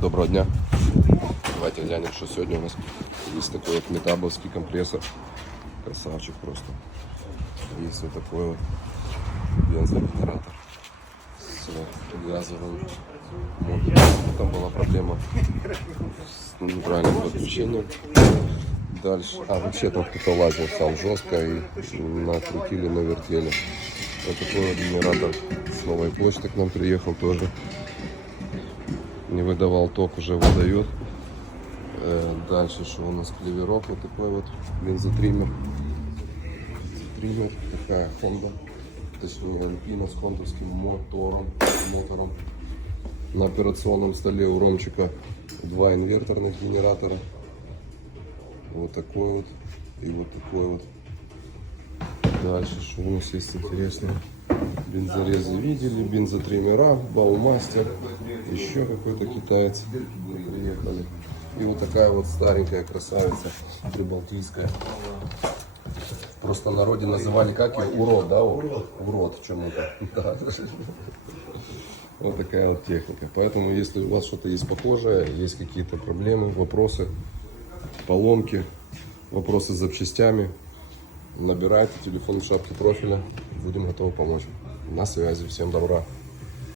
Доброго дня. Давайте глянем, что сегодня у нас есть такой вот метабовский компрессор. Красавчик просто. Есть вот такой вот бензогенератор с газовым модулем. Там была проблема с неправильным подключением. Дальше. А, вообще там кто-то лазил сам жестко и накрутили, навертели. Вот такой вот генератор с новой почты к нам приехал тоже. Не выдавал ток, уже выдает. Э, Дальше что у нас клеверок вот такой вот бензотриммер. Триммер, такая Honda, точнее Alpina с хондовским мотором, мотором. На операционном столе у Ромчика два инверторных генератора. Вот такой вот и вот такой вот. Дальше что у нас есть интересное? Бензорезы видели, бензотриммера, Баумастер, еще какой-то китаец приехали. И вот такая вот старенькая красавица прибалтийская. Просто в народе называли как ее? Урод, да? Урод чему-то. Да. Вот такая вот техника. Поэтому, если у вас что-то есть похожее, есть какие-то проблемы, вопросы, поломки, вопросы с запчастями, набирайте телефон в шапке профиля. Будем готовы помочь. На связи. Всем добра.